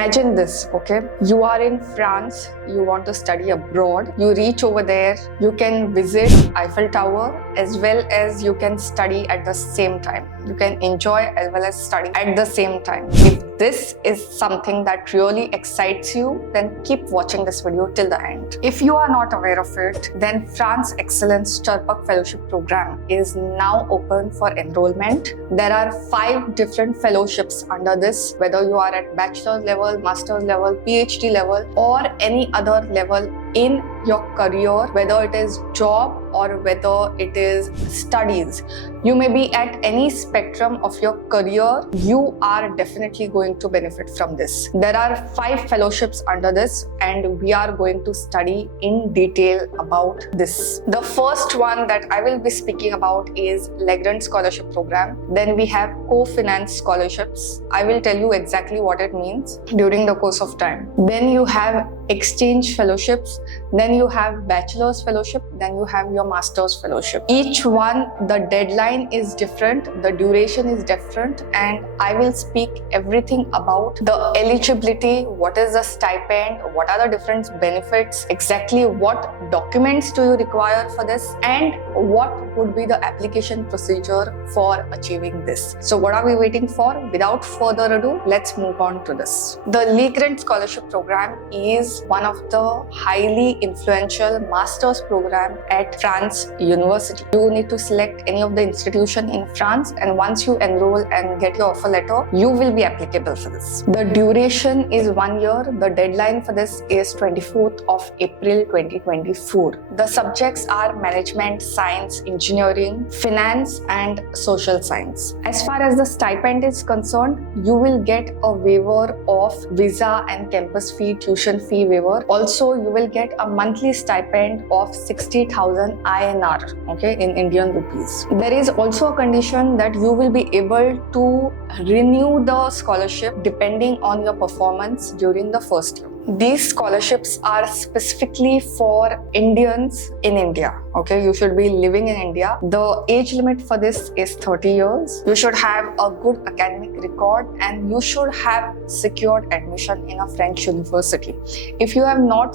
Imagine this, okay? You are in France, you want to study abroad, you reach over there, you can visit Eiffel Tower as well as you can study at the same time. You can enjoy as well as study at the same time. If this is something that really excites you, then keep watching this video till the end. If you are not aware of it, then France Excellence Charpak Fellowship Program is now open for enrollment. There are 5 different fellowships under this, whether you are at bachelor's level, master's level, PhD level, or any other level in your career, whether it is job or whether it is studies. You may be at any spectrum of your career, you are definitely going to benefit from this. There are 5 fellowships under this and we are going to study in detail about this. The first one that I will be speaking about is Legrand Scholarship Program. Then we have co-finance scholarships. I will tell you exactly what it means during the course of time. Then you have exchange fellowships, then you have bachelor's fellowship, then you have your master's fellowship. Each one, the deadline is different, the duration is different, and I will speak everything about the eligibility, what is the stipend, what are the different benefits, exactly what documents do you require for this, and what would be the application procedure for achieving this. So what are we waiting for? Without further ado, let's move on to this. The Legrand Scholarship Program is one of the highly influential master's program at France University. You need to select any of the institution in France, and once you enroll and get your offer letter, you will be applicable for this. The duration is 1 year. The deadline for this is 24th of April 2024. The subjects are management, science, engineering, finance, and social science. As far as the stipend is concerned, you will get a waiver of visa and campus fee, tuition fee waiver. Also, you will get a monthly stipend of 60,000 INR, okay, in Indian rupees. There is also a condition that you will be able to renew the scholarship depending on your performance during the first year. These scholarships are specifically for Indians in India. Okay, you should be living in India. The age limit for this is 30 years. You should have a good academic record and you should have secured admission in a French university. If you have not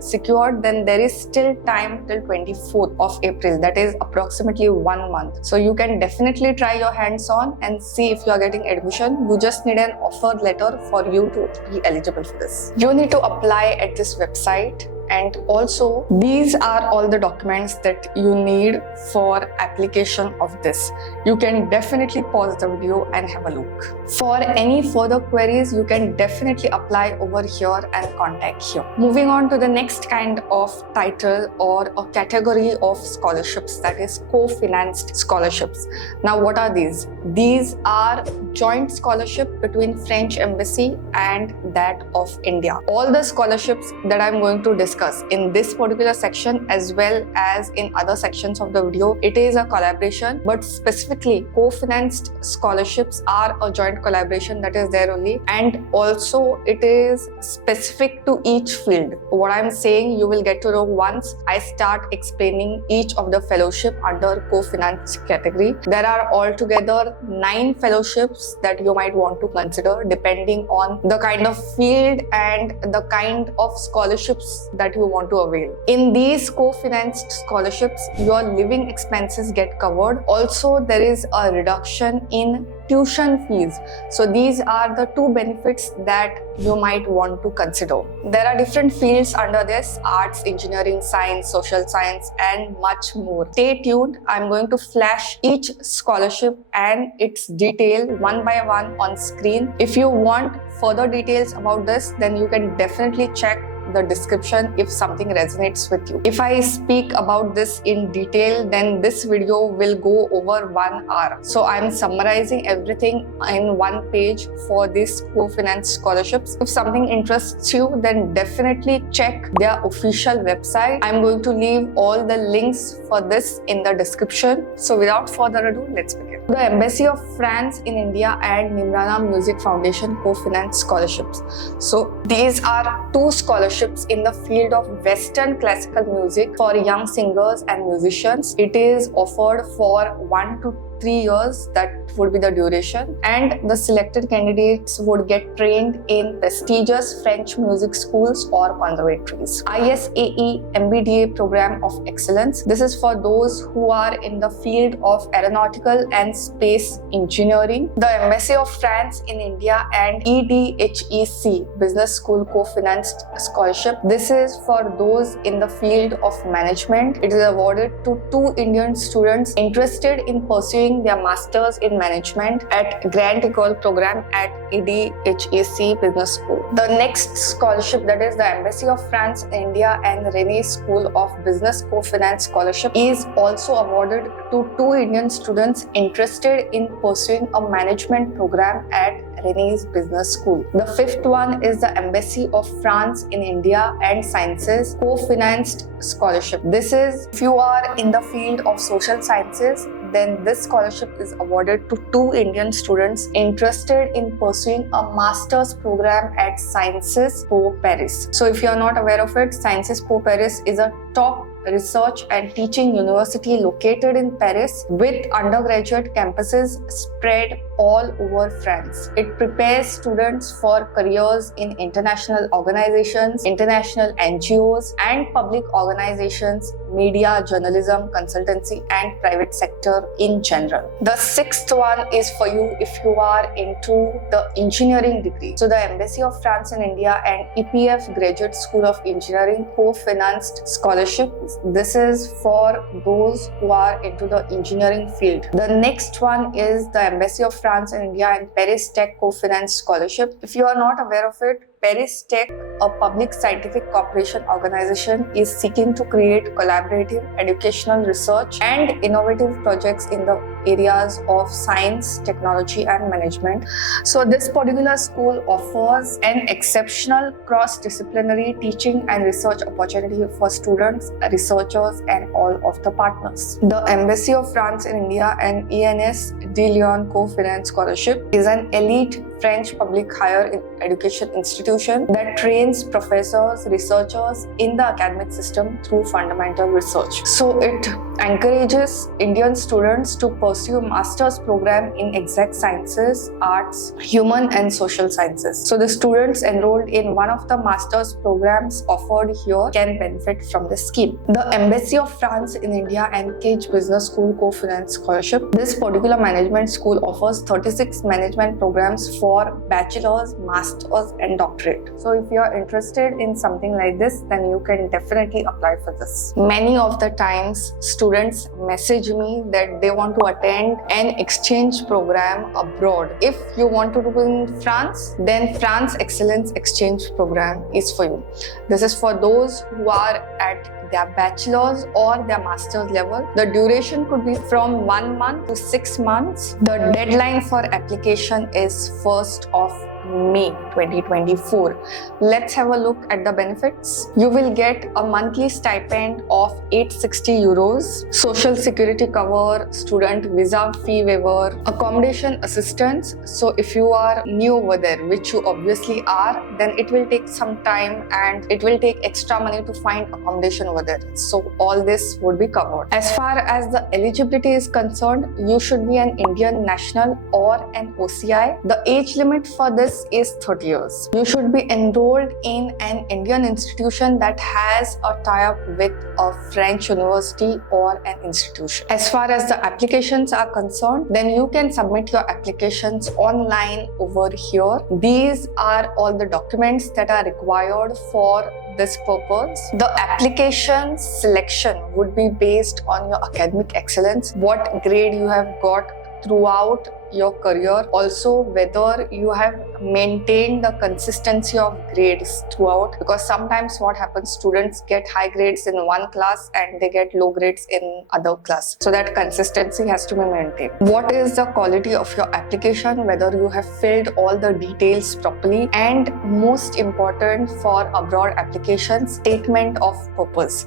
secured, then there is still time till 24th of April. That is approximately 1 month. So you can definitely try your hands on and see if you are getting admission. You just need an offer letter for you to be eligible for this. You need to apply at this website, and also these are all the documents that you need for application of this. You can definitely pause the video and have a look. For any further queries, you can definitely apply over here and contact here. Moving on to the next kind of title or a category of scholarships, that is co-financed scholarships. Now what are these? These are joint scholarship between French Embassy and that of India. All the scholarships that I'm going to discuss in this particular section as well as in other sections of the video, it is a collaboration, but specifically co-financed scholarships are a joint collaboration that is there only, and also it is specific to each field. What I'm saying you will get to know once I start explaining each of the fellowship under co-financed category. There are altogether 9 fellowships that you might want to consider depending on the kind of field and the kind of scholarships that you want to avail. In these co-financed scholarships, your living expenses get covered. Also, there is a reduction in tuition fees. So these are the 2 benefits that you might want to consider. There are different fields under this: arts, engineering, science, social science, and much more. Stay tuned. I'm going to flash each scholarship and its detail one by one on screen. If you want further details about this, then you can definitely check the description if something resonates with you. If I speak about this in detail, then this video will go over 1 hour. So I'm summarizing everything in 1 page for these co-finance scholarships. If something interests you, then definitely check their official website. I'm going to leave all the links for this in the description. So without further ado, let's begin. The Embassy of France in India and Nimrana Music Foundation co-finance scholarships. So these are 2 scholarships in the field of Western classical music for young singers and musicians. It is offered for 1 to 3 years, that would be the duration, and the selected candidates would get trained in prestigious French music schools or conservatories. ISAE MBDA Program of Excellence. This is for those who are in the field of aeronautical and space engineering. The Embassy of France in India and EDHEC Business School co-financed scholarship. This is for those in the field of management. It is awarded to 2 Indian students interested in pursuing their masters in management at Grand Ecole program at EDHEC Business School. The next scholarship, that is the Embassy of France in India and Rennes School of Business co-finance scholarship, is also awarded to 2 Indian students interested in pursuing a management program at Rennes Business School. The 5th one is the Embassy of France in India and Sciences co-financed scholarship. This is if you are in the field of social sciences, then this scholarship is awarded to 2 Indian students interested in pursuing a master's program at Sciences Po Paris. So if you are not aware of it, Sciences Po Paris is a top research and teaching university located in Paris with undergraduate campuses spread all over France. It prepares students for careers in international organizations, international NGOs and public organizations, media, journalism, consultancy and private sector in general. The 6th one is for you if you are into the engineering degree. So the Embassy of France in India and EPF Graduate School of Engineering co-financed scholarship. This is for those who are into the engineering field. The next one is the Embassy of France in India and Paris Tech co-financed scholarship. If you are not aware of it, Paris Tech, a public scientific cooperation organization, is seeking to create collaborative educational research and innovative projects in the areas of science, technology and management. So this particular school offers an exceptional cross-disciplinary teaching and research opportunity for students, researchers and all of the partners. The Embassy of France in India and ENS de Lyon co-finance scholarship is an elite French public higher education institution that trains professors, researchers in the academic system through fundamental research. So it encourages Indian students to pursue master's program in exact sciences, arts, human and social sciences. So the students enrolled in one of the master's programs offered here can benefit from this scheme. The Embassy of France in India and Cage Business School co-finance scholarship. This particular management school offers 36 management programs for bachelor's, master's and doctorate. So if you are interested in something like this, then you can definitely apply for this. Many of the times students message me that they want to attend an exchange program abroad. If you want to do in France, then France Excellence Exchange Program is for you. This is for those who are at their bachelor's or their master's level. The duration could be from 1 month to 6 months. The deadline for application is 1st of May 2024. Let's have a look at the benefits. You will get a monthly stipend of 860 euros, social security cover, student visa fee waiver, accommodation assistance. So if you are new over there, which you obviously are, then it will take some time and it will take extra money to find accommodation over there. So all this would be covered. As far as the eligibility is concerned, you should be an Indian national or an OCI. The age limit for this is 30 years. You should be enrolled in an Indian institution that has a tie-up with a French university or an institution. As far as the applications are concerned, then you can submit your applications online over here. These are all the documents that are required for this purpose. The application selection would be based on your academic excellence, what grade you have got throughout your career, also whether you have maintained the consistency of grades throughout, because sometimes what happens, students get high grades in one class and they get low grades in other class, so that consistency has to be maintained. What is the quality of your application, whether you have filled all the details properly, and most important for abroad applications, statement of purpose.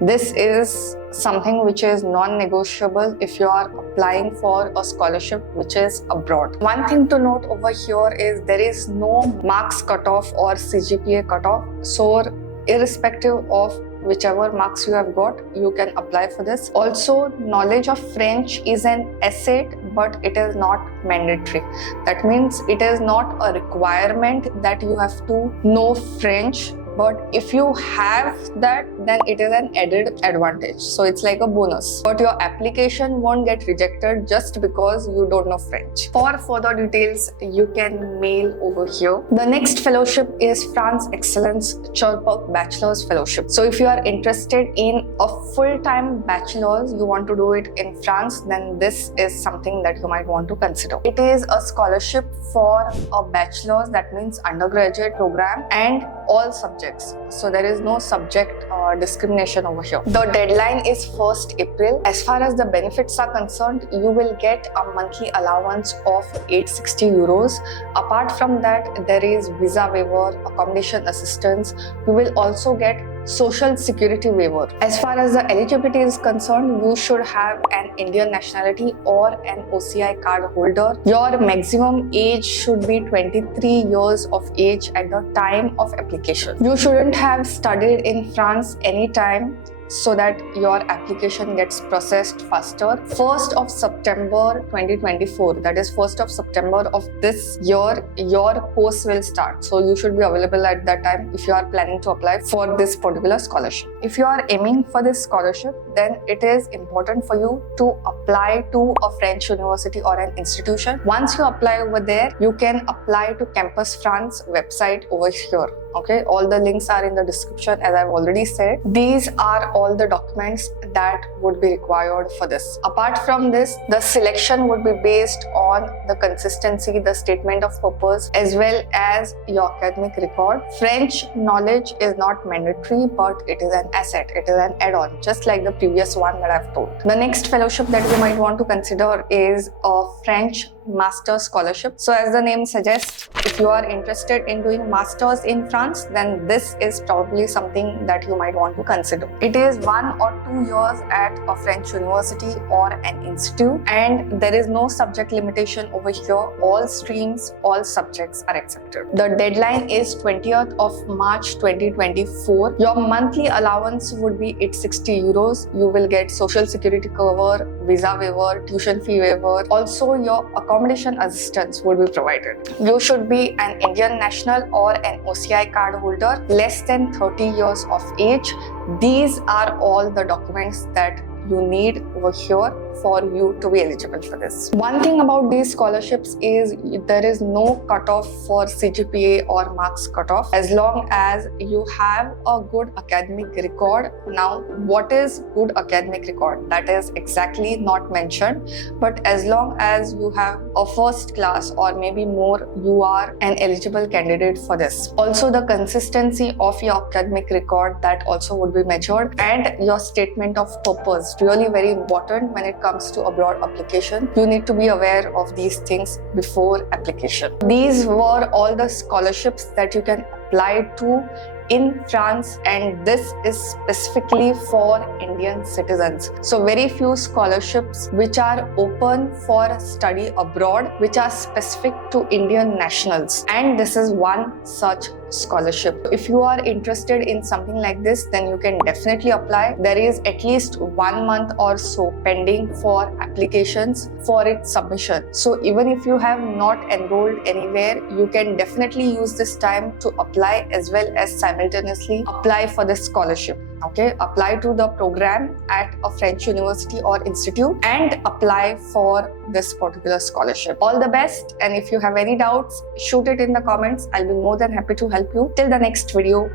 This is something which is non-negotiable if you are applying for a scholarship which is abroad. One thing to note over here is there is no marks cutoff or CGPA cutoff. So irrespective of whichever marks you have got, you can apply for this. Also, knowledge of French is an asset, but it is not mandatory. That means it is not a requirement that you have to know French. But if you have that, then it is an added advantage. So it's like a bonus. But your application won't get rejected just because you don't know French. For further details, you can mail over here. The next fellowship is France Excellence Cherpak Bachelor's Fellowship. So if you are interested in a full-time bachelor's, you want to do it in France, then this is something that you might want to consider. It is a scholarship for a bachelor's, that means undergraduate program, and all subjects. So there is no subject discrimination over here. The deadline is 1st April. As far as the benefits are concerned, you will get a monthly allowance of 860 euros. Apart from that, there is visa waiver, accommodation assistance. You will also get social security waiver. As far as the eligibility is concerned, you should have an Indian nationality or an OCI card holder. Your maximum age should be 23 years of age at the time of application. You shouldn't have studied in France anytime, so that your application gets processed faster. 1st of September 2024, that is 1st of September of this year, your course will start. So you should be available at that time if you are planning to apply for this particular scholarship. If you are aiming for this scholarship, then it is important for you to apply to a French university or an institution. Once you apply over there, you can apply to Campus France website over here. Okay, all the links are in the description, as I've already said. These are all the documents that would be required for this. Apart from this, the selection would be based on the consistency, the statement of purpose, as well as your academic record. French knowledge is not mandatory, but it is an asset, it is an add-on, just like the previous one that I've told. The next fellowship that you might want to consider is a French master's scholarship. So as the name suggests, if you are interested in doing masters in France, then this is probably something that you might want to consider. It is 1 or 2 years at a French university or an institute, and there is no subject limitation over here. All streams, all subjects are accepted. The deadline is 20th of March 2024. Your monthly allowance would be 860 euros. You will get social security cover, visa waiver, tuition fee waiver. Also, your accommodation assistance would be provided. You should be an Indian national or an OCI card holder, less than 30 years of age. These are all the documents that you need over here for you to be eligible for this. One thing about these scholarships is there is no cutoff for CGPA or marks cutoff, as long as you have a good academic record. Now, what is good academic record? That is exactly not mentioned, but as long as you have a first class or maybe more, you are an eligible candidate for this. Also, the consistency of your academic record, that also would be measured, and your statement of purpose, really very important when it comes to abroad application. You need to be aware of these things before application. These were all the scholarships that you can apply to in France, and this is specifically for Indian citizens. So very few scholarships which are open for study abroad, which are specific to Indian nationals, and this is one such scholarship. If you are interested in something like this, then you can definitely apply. There is at least 1 month or so pending for applications for its submission. So even if you have not enrolled anywhere, you can definitely use this time to apply, as well as simultaneously apply for this scholarship. Okay, apply to the program at a French university or institute and apply for this particular scholarship. All the best, and if you have any doubts, shoot it in the comments. I'll be more than happy to help you. Till the next video,